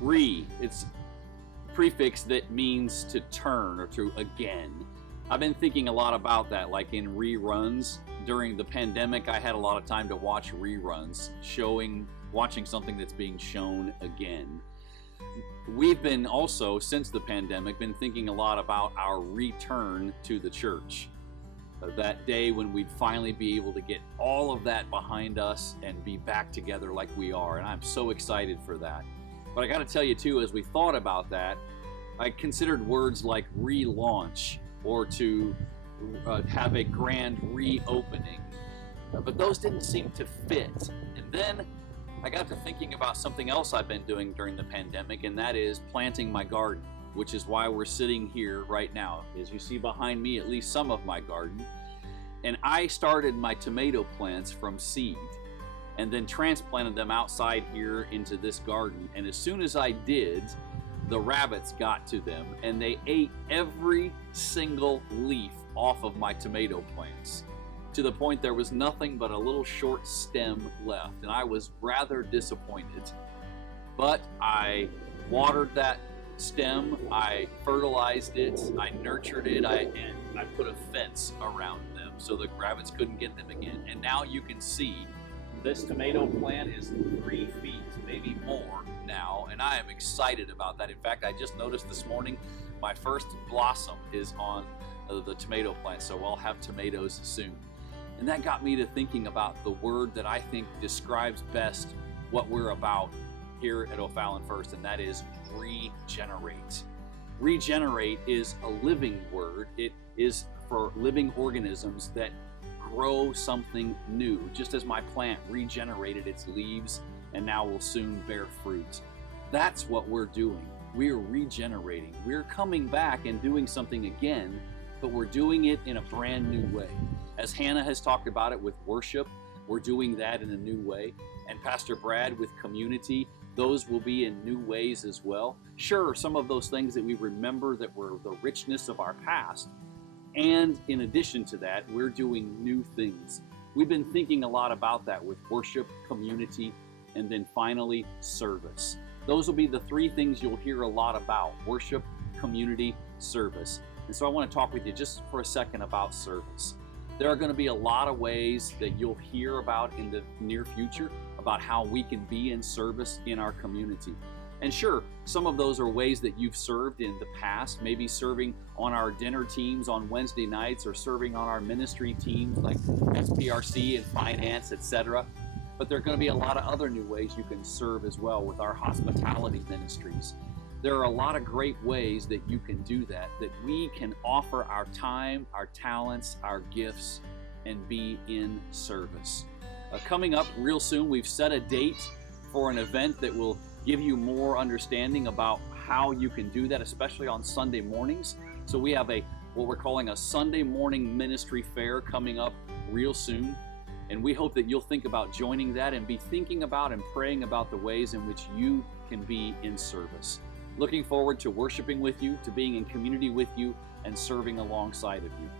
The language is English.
It's a prefix that means to turn or to again. I've been thinking a lot about that, like in reruns. During the pandemic, I had a lot of time to watch reruns, watching something that's being shown again. We've been also, since the pandemic, been thinking a lot about our return to the church. That day when we'd finally be able to get all of that behind us and be back together like we are. And I'm so excited for that. But I got to tell you too, as we thought about that, I considered words like relaunch or to have a grand reopening. But those didn't seem to fit. And then I got to thinking about something else I've been doing during the pandemic, and that is planting my garden, which is why we're sitting here right now. As you see behind me, at least some of my garden. And I started my tomato plants from seed and then transplanted them outside here into this garden. And as soon as I did, the rabbits got to them and they ate every single leaf off of my tomato plants, to the point there was nothing but a little short stem left. And I was rather disappointed. But I watered that stem, I fertilized it, I nurtured it, and I put a fence around them so the rabbits couldn't get them again. And now you can see this tomato plant is 3 feet, maybe more now, and I am excited about that. In fact, I just noticed this morning my first blossom is on the tomato plant, so I'll have tomatoes soon. And that got me to thinking about the word that I think describes best what we're about here at O'Fallon First, and that is regenerate. Regenerate is a living word. It is for living organisms that grow something new, just as my plant regenerated its leaves and now will soon bear fruit. That's what we're doing. We're regenerating. We're coming back and doing something again, but we're doing it in a brand new way. As Hannah has talked about it with worship, we're doing that in a new way. And Pastor Brad with community, those will be in new ways as well. Sure, some of those things that we remember that were the richness of our past. And in addition to that, we're doing new things. We've been thinking a lot about that with worship, community, and then finally service. Those will be the 3 things you'll hear a lot about: worship, community, service. And so I want to talk with you just for a second about service. There are going to be a lot of ways that you'll hear about in the near future about how we can be in service in our community. And sure, some of those are ways that you've served in the past, maybe serving on our dinner teams on Wednesday nights or serving on our ministry teams like SPRC and finance, etc. But there are going to be a lot of other new ways you can serve as well with our hospitality ministries. There are a lot of great ways that you can do that we can offer our time, our talents, our gifts, and be in service. Coming up real soon, we've set a date for an event that will give you more understanding about how you can do that, especially on Sunday mornings. So we have what we're calling a Sunday morning ministry fair coming up real soon. And we hope that you'll think about joining that and be thinking about and praying about the ways in which you can be in service. Looking forward to worshiping with you, to being in community with you, and serving alongside of you.